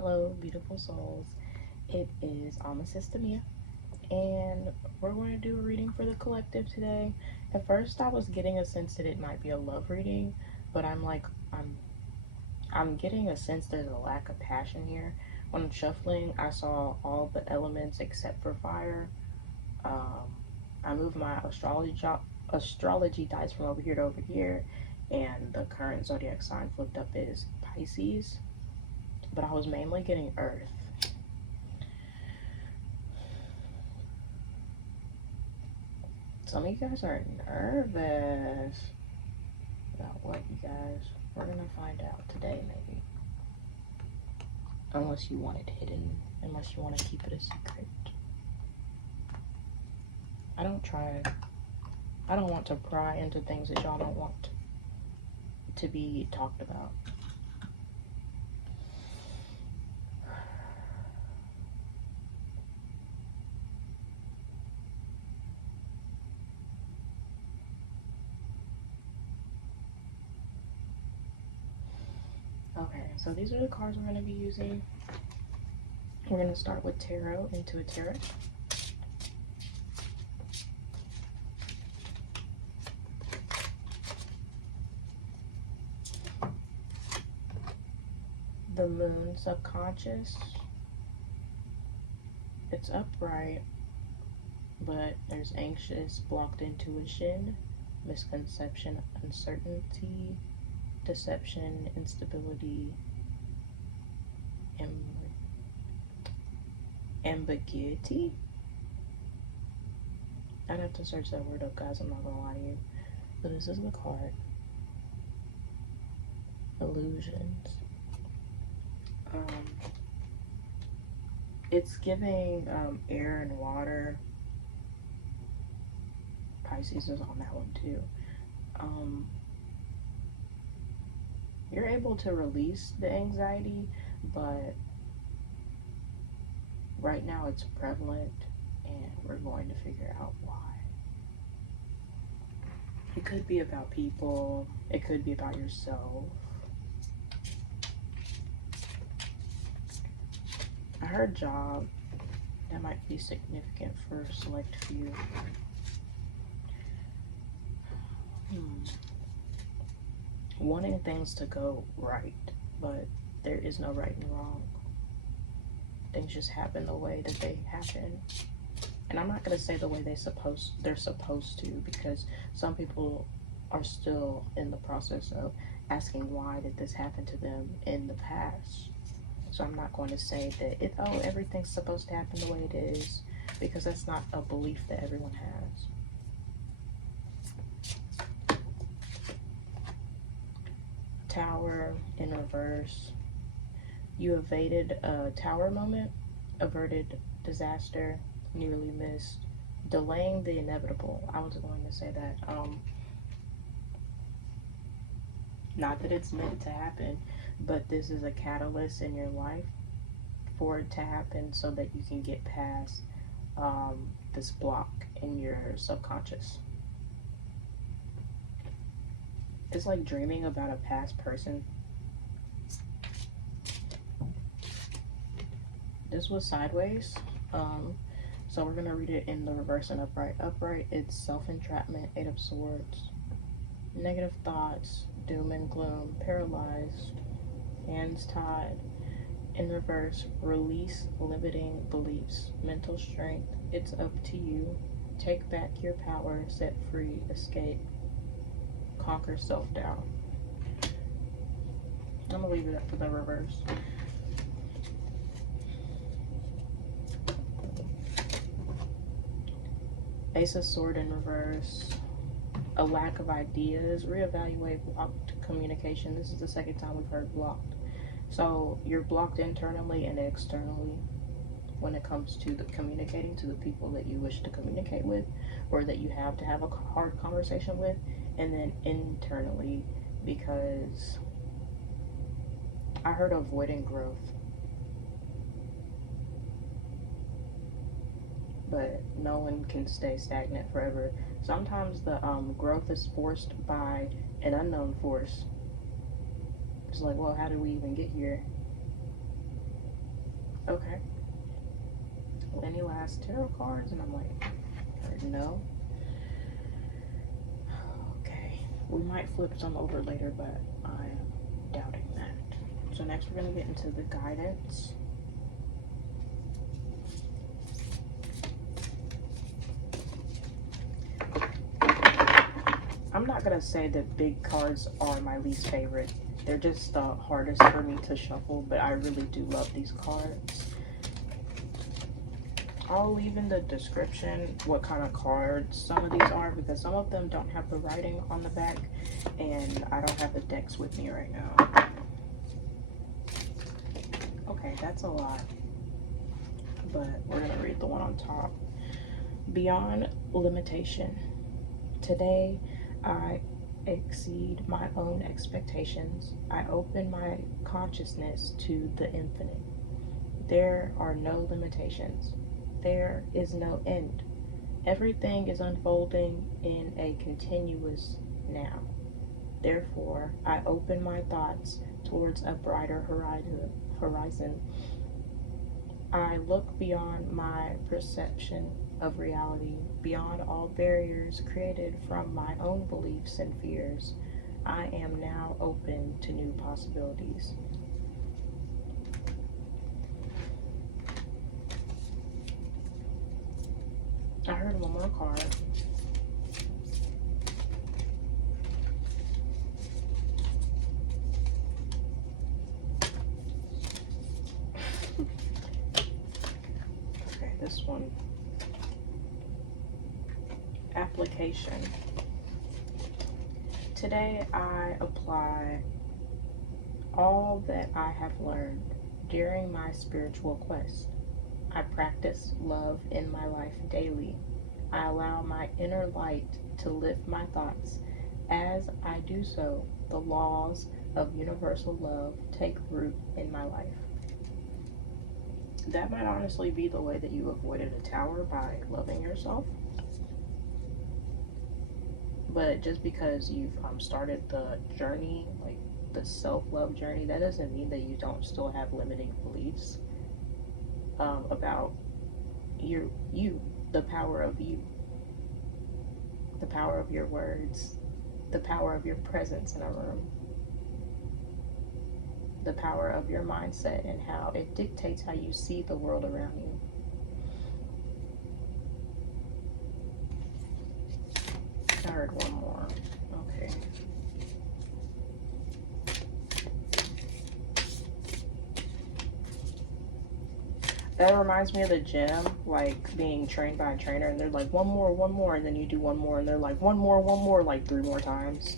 Hello, beautiful souls. It is Sister Mia, and we're going to do a reading for the collective today. At first, I was getting a sense that it might be a love reading, but I'm I'm getting a sense there's a lack of passion here. When shuffling, I saw all the elements except for fire. Um, I moved my astrology dice from over here to over here, and the current zodiac sign flipped up is Pisces, but I was mainly getting Earth. Some of you guys are nervous about what, you guys? We're gonna find out today, maybe. Unless you want it hidden, unless you want to keep it a secret. I don't try. I don't want to pry into things that y'all don't want to be talked about. Okay, so these are the cards we're going to be using. We're going to start with Tarot into a Tarot. The Moon Subconscious. It's upright, but there's anxious, blocked intuition, misconception, uncertainty, deception, instability, ambiguity. I'd have to search that word up, guys. I'm not gonna lie to you. But this is the card. Illusions. It's giving air and water. Pisces is on that one too. You're able to release the anxiety, but right now it's prevalent, and we're going to figure out why. It could be about people, it could be about yourself. I heard job. That might be significant for a select few. Wanting things to go right, but there is no right and wrong. Things just happen the way that they happen. And I'm not gonna say the way they're supposed to, because some people are still in the process of asking why did this happen to them in the past. So I'm not going to say that everything's supposed to happen the way it is, because that's not a belief that everyone has. Tower in reverse. You evaded a tower moment, averted disaster, nearly missed, delaying the inevitable. I was going to say that. Not that it's meant to happen, but this is a catalyst in your life for it to happen so that you can get past this block in your subconscious. It's like dreaming about a past person. This was sideways, so we're gonna read it in the reverse and upright. Upright, it's self-entrapment, 8 of Swords, negative thoughts, doom and gloom, paralyzed, hands tied. In reverse, release limiting beliefs, mental strength, it's up to you. Take back your power, set free, escape, conquer self-doubt. I'm gonna leave it up for the reverse. Ace of Sword in reverse. A lack of ideas. Reevaluate blocked communication. This is the second time we've heard blocked. So you're blocked internally and externally when it comes to the communicating to the people that you wish to communicate with, or that you have to have a hard conversation with, and then internally, because I heard avoiding growth. But no one can stay stagnant forever. Sometimes the growth is forced by an unknown force. It's like, well, how did we even get here? past tarot cards, and I'm like, no. Okay, we might flip some over later, but I am doubting that. So next we're going to get into the guidance. I'm not going to say that big cards are my least favorite. They're just the hardest for me to shuffle, but I really do love these cards. I'll leave in the description what kind of cards some of these are, because some of them don't have the writing on the back, and I don't have the decks with me right now. Okay, that's a lot, but we're going to read the one on top. Beyond limitation. Today, I exceed my own expectations. I open my consciousness to the infinite. There are no limitations. There is no end. Everything is unfolding in a continuous now. Therefore, I open my thoughts towards a brighter horizon. I look beyond my perception of reality, beyond all barriers created from my own beliefs and fears. I am now open to new possibilities. I heard one more card. Okay, this one. Application. Today I apply all that I have learned during my spiritual quest. I practice love in my life daily. I allow my inner light to lift my thoughts. As I do so, the laws of universal love take root in my life. That might honestly be the way that you avoided a tower, by loving yourself. But just because you've started the journey, like the self-love journey, that doesn't mean that you don't still have limiting beliefs about you, the power of you, the power of your words, the power of your presence in a room, the power of your mindset and how it dictates how you see the world around you. I heard one more. Okay. That reminds me of the gym, like being trained by a trainer, and they're like, one more, and then you do one more, and they're like, one more, like 3 more times.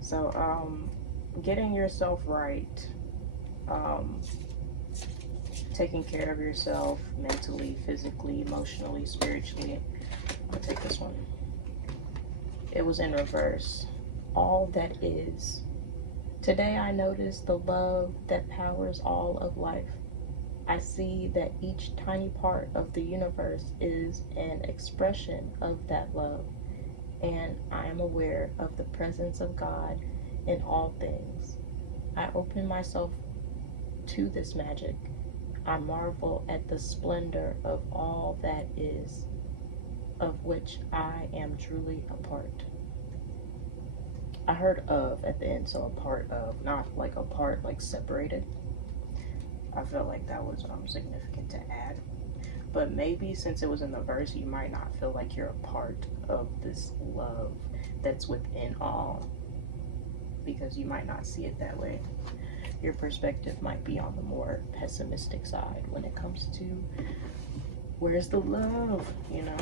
So, getting yourself right, taking care of yourself mentally, physically, emotionally, spiritually. I'm gonna take this one. It was in reverse. All that is. Today I notice the love that powers all of life. I see that each tiny part of the universe is an expression of that love, and I am aware of the presence of God in all things. I open myself to this magic. I marvel at the splendor of all that is, of which I am truly a part. I heard of at the end, so a part of, not like a part like separated. I felt like that was significant to add. But maybe since it was in the verse, you might not feel like you're a part of this love that's within all, because you might not see it that way. Your perspective might be on the more pessimistic side when it comes to where's the love, you know?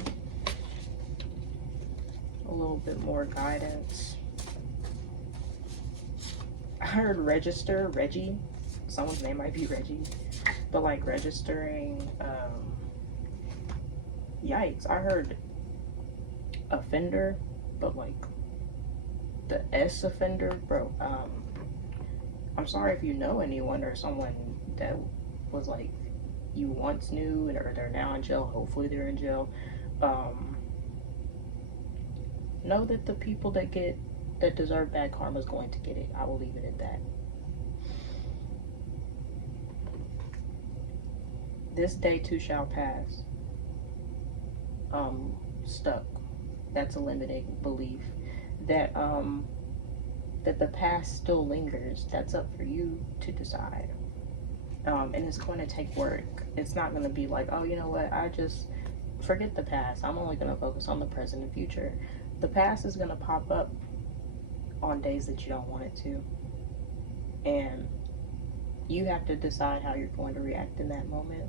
A little bit more guidance. I heard register, Reggie. Someone's name might be Reggie, but like registering, yikes. I heard offender, but like the S offender, bro. I'm sorry if you know anyone or someone that was like you once knew or they're now in jail. Hopefully they're in jail. Know that the people that deserve bad karma is going to get it. I will leave it at that. This day too shall pass. Stuck. That's a limiting belief. That that the past still lingers. That's up for you to decide. And it's going to take work. It's not going to be like, oh, you know what? I just forget the past. I'm only going to focus on the present and future. The past is going to pop up on days that you don't want it to, and you have to decide how you're going to react in that moment.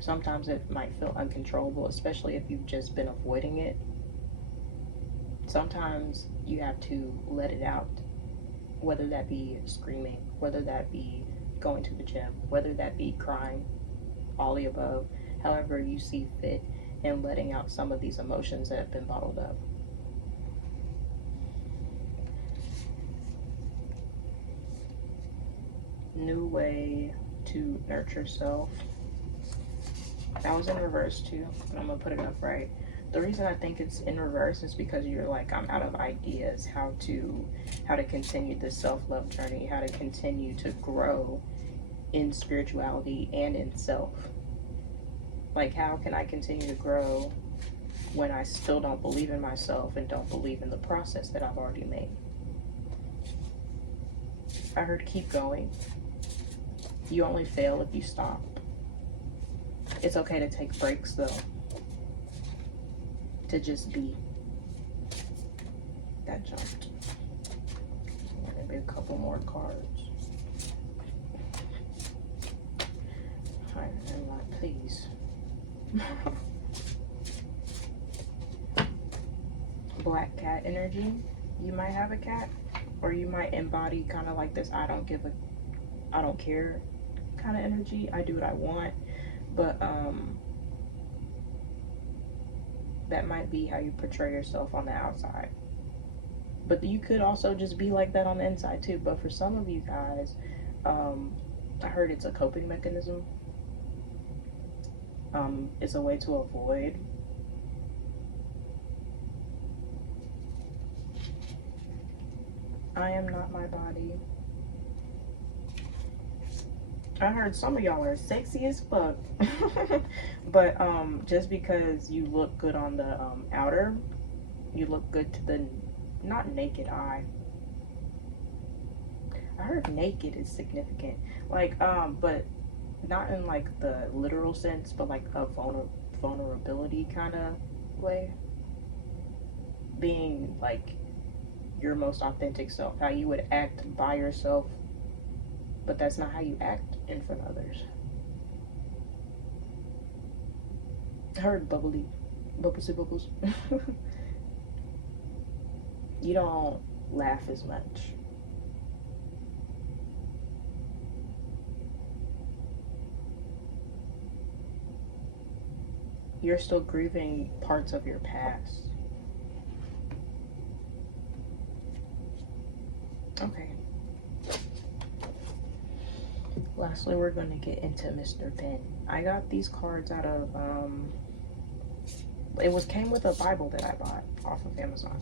Sometimes it might feel uncontrollable, especially if you've just been avoiding it. Sometimes you have to let it out, whether that be screaming, whether that be going to the gym, whether that be crying, all the above, however you see fit, and letting out some of these emotions that have been bottled up. New way to nurture self. That was in reverse too, and I'm gonna put it up right. The reason I think it's in reverse is because you're like, I'm out of ideas how to continue this self-love journey, how to continue to grow in spirituality and in self. Like, how can I continue to grow when I still don't believe in myself and don't believe in the process that I've already made? I heard keep going. You only fail if you stop. It's okay to take breaks though. To just be. That jumped. Maybe a couple more cards. Alright, and like, please. Black cat energy. You might have a cat, or you might embody kind of like this I don't care kind of energy. I do what I want, but that might be how you portray yourself on the outside. But you could also just be like that on the inside too. But for some of you guys, I heard it's a coping mechanism. It's a way to avoid. I am not my body. I heard some of y'all are sexy as fuck. But just because you look good on the outer, you look good to the not naked eye. I heard naked is significant. Like but not in like the literal sense, but like a vulnerability kind of way. Being like your most authentic self, how you would act by yourself, but that's not how you act in front of others. I heard bubbly, bubbles. You don't laugh as much. You're still grieving parts of your past. Okay. Lastly, we're going to get into Mr. Penn. I got these cards out of, came with a Bible that I bought off of Amazon.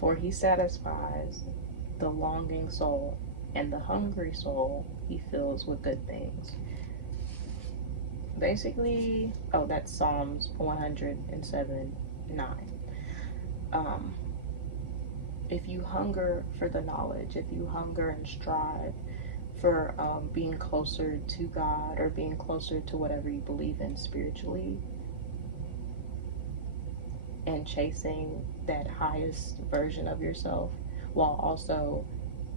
For he satisfies the longing soul, and the hungry soul he fills with good things. Basically, oh, that's Psalms 107:9. If you hunger for the knowledge, if you hunger and strive for being closer to God, or being closer to whatever you believe in spiritually, and chasing that highest version of yourself while also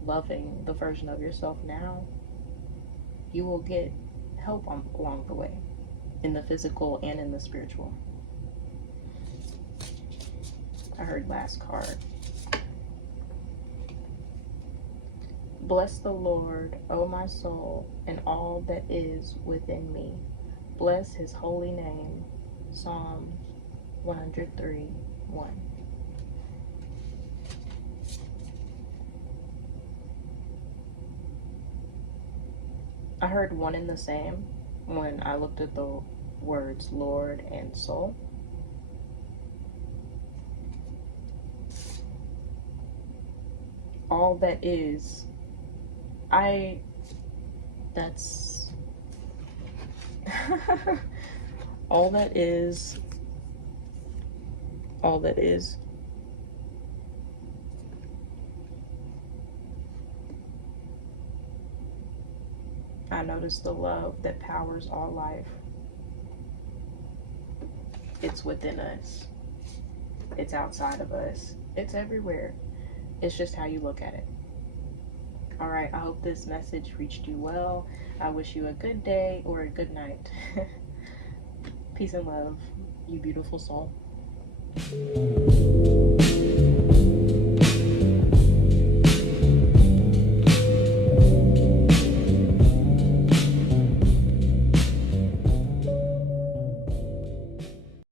loving the version of yourself now, you will get help along the way, in the physical and in the spiritual. I heard last card. Bless the Lord, O my soul, and all that is within me. Bless his holy name. Psalm 103:1. I heard one and the same when I looked at the words Lord and soul. All that is I that's all that is, all that is. I notice the love that powers all life. It's within us. It's outside of us. It's everywhere. It's just how you look at it. All right, I hope this message reached you well. I wish you a good day or a good night. Peace and love, you beautiful soul.